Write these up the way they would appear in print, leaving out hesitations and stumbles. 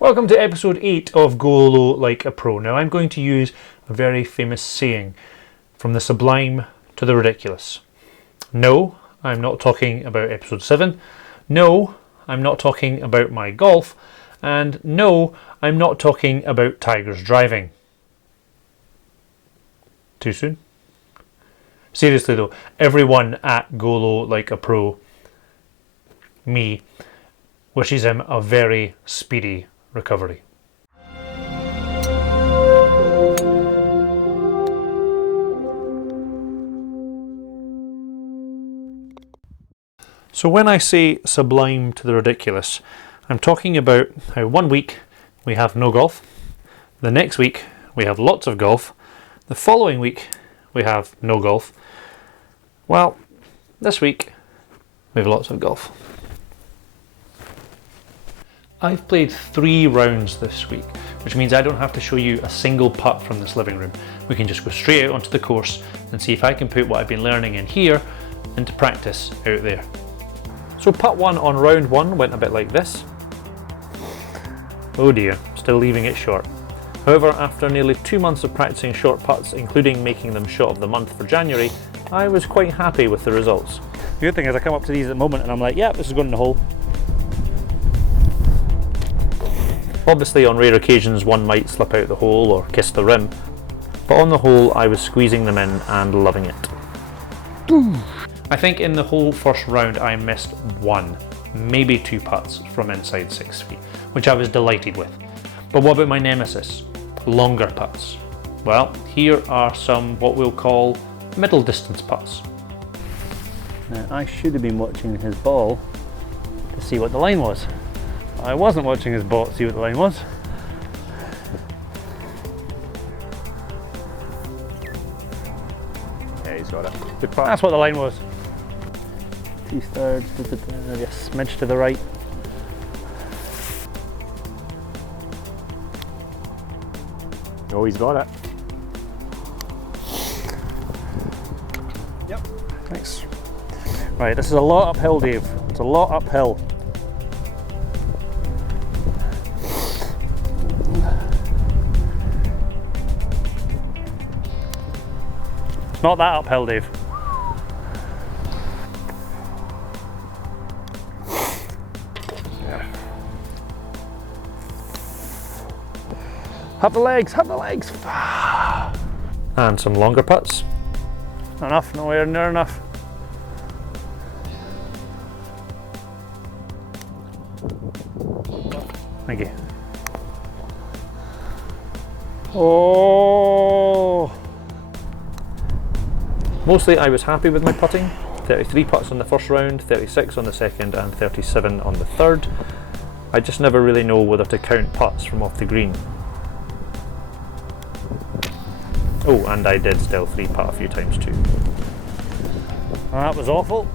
Welcome to episode 8 of Go Low Like a Pro. Now I'm going to use a very famous saying, from the sublime to the ridiculous. No, I'm not talking about episode 7. No, I'm not talking about my golf. And no, I'm not talking about Tigers driving. Too soon? Seriously though, everyone at Go Low Like a Pro, me, wishes him a very speedy recovery. So when I say sublime to the ridiculous, I'm talking about how one week we have no golf, the next week we have lots of golf, the following week we have no golf. Well, this week we have lots of golf. I've played 3 rounds this week, which means I don't have to show you a single putt from this living room. We can just go straight out onto the course and see if I can put what I've been learning in here into practice out there. So putt 1 on round 1 went a bit like this. Oh dear, still leaving it short. However, after nearly 2 months of practicing short putts, including making them shot of the month for January, I was quite happy with the results. The good thing is I come up to these at the moment and I'm like, yeah, this is going in the hole. Obviously on rare occasions one might slip out the hole or kiss the rim, but on the whole I was squeezing them in and loving it. I think in the whole first round I missed 1, maybe 2 putts from inside 6 feet, which I was delighted with. But what about my nemesis, longer putts? Well, here are some what we'll call middle distance putts. Now I should have been watching his ball to see what the line was. I wasn't watching his ball to see what the line was. Yeah, he's got it. Good putt. That's what the line was. 2/3, maybe a smidge to the right. Oh, he's got it. Yep. Thanks. Right, this is a lot uphill, Dave. It's a lot uphill. It's not that uphill, Dave. Have the legs, have the legs. And some longer putts. Enough, nowhere near enough. Thank you. Oh! Mostly I was happy with my putting. 33 putts on the first round, 36 on the second and 37 on the third. I just never really know whether to count putts from off the green. Oh, and I did still 3 putt a few times too. That was awful.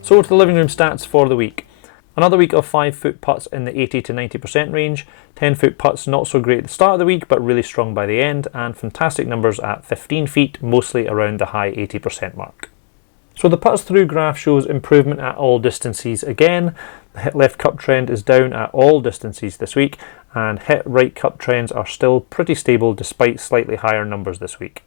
So to the living room stats for the week. Another week of 5-foot putts in the 80 to 90% range, 10-foot putts not so great at the start of the week but really strong by the end, and fantastic numbers at 15 feet, mostly around the high 80% mark. So the putts through graph shows improvement at all distances again. The hit left cup trend is down at all distances this week, and hit right cup trends are still pretty stable despite slightly higher numbers this week.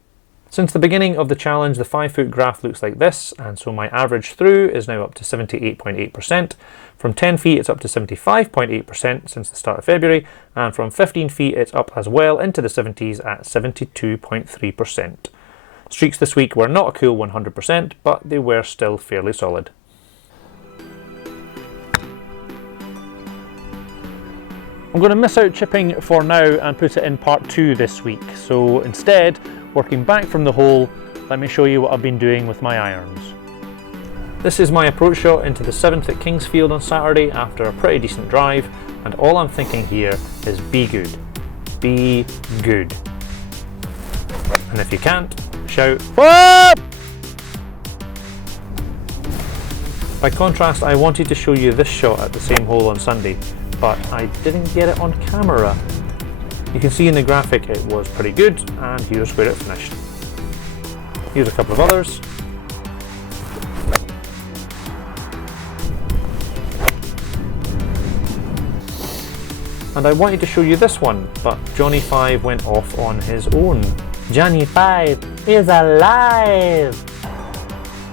Since the beginning of the challenge, the 5-foot graph looks like this, and so my average through is now up to 78.8%. From 10 feet it's up to 75.8% since the start of February, and from 15 feet it's up as well into the 70s at 72.3%. Streaks this week were not a cool 100%, but they were still fairly solid. I'm going to miss out chipping for now and put it in part 2 this week, so instead, working back from the hole, let me show you what I've been doing with my irons. This is my approach shot into the 7th at Kingsfield on Saturday after a pretty decent drive, and all I'm thinking here is be good. Be good. And if you can't, shout "Whoop!" By contrast, I wanted to show you this shot at the same hole on Sunday, but I didn't get it on camera. You can see in the graphic it was pretty good, and here's where it finished. Here's a couple of others. And I wanted to show you this one, but Johnny 5 went off on his own. Johnny 5 is alive!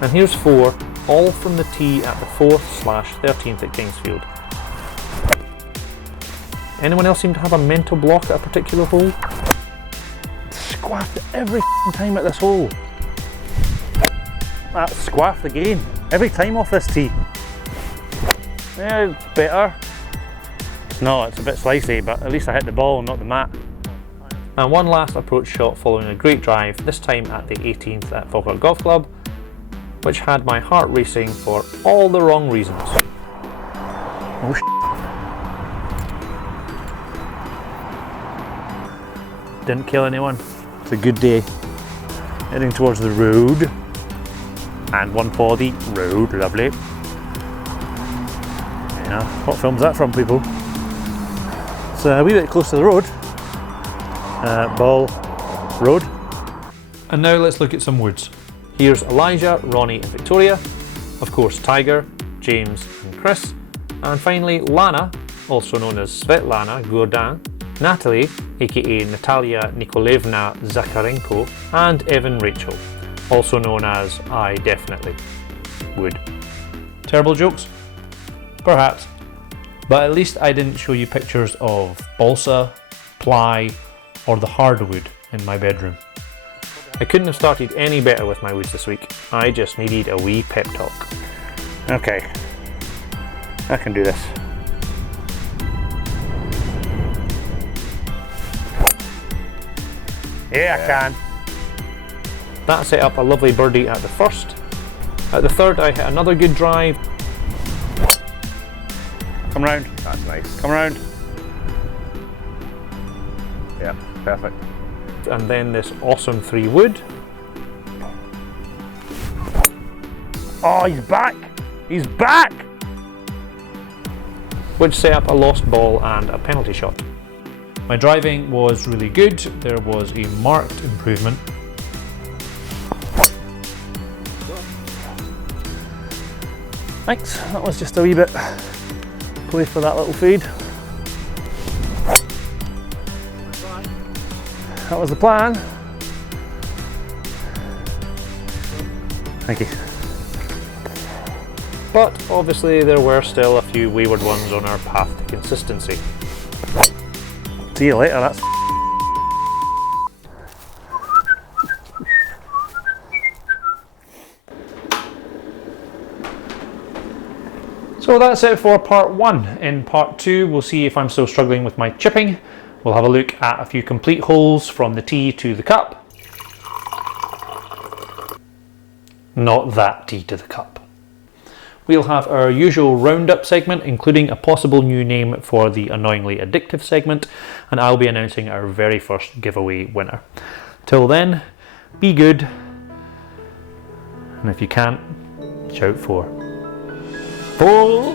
And here's 4, all from the tee at the 4th/13th at Kingsfield. Anyone else seem to have a mental block at a particular hole? Squaffed every time at this hole. That squaffed the green every time off this tee. Yeah, it's better. No, it's a bit slicey, but at least I hit the ball and not the mat. And one last approach shot following a great drive, this time at the 18th at Falkirk Golf Club, which had my heart racing for all the wrong reasons. Oh Didn't kill anyone. It's a good day. Heading towards the road. And one for the road, lovely. Yeah, what film's that from, people? It's a wee bit close to the road. Ball, road. And now let's look at some woods. Here's Elijah, Ronnie and Victoria, of course Tiger, James and Chris, and finally Lana, also known as Svetlana Gordin, Natalie, aka Natalia Nikolaevna Zakharenko, and Evan Rachel, also known as I Definitely Would. Terrible jokes? Perhaps. But at least I didn't show you pictures of balsa, ply, or the hardwood in my bedroom. I couldn't have started any better with my woods this week. I just needed a wee pep talk. Okay, I can do this. Yeah, I can. That set up a lovely birdie at the first. At the third I hit another good drive. Come round. That's nice. Come round. Yeah, perfect. And then this awesome 3 wood. Oh, he's back! He's back! Which set up a lost ball and a penalty shot. My driving was really good. There was a marked improvement. Thanks, that was just a wee bit play for that little fade. That was the plan. Thank you. But obviously there were still a few wayward ones on our path to consistency. See you later, that's So that's it for part 1. In part 2 we'll see if I'm still struggling with my chipping. We'll have a look at a few complete holes from the tee to the cup. Not that tee to the cup. We'll have our usual roundup segment, including a possible new name for the annoyingly addictive segment, and I'll be announcing our very first giveaway winner. Till then, be good, and if you can't, shout for. Oh.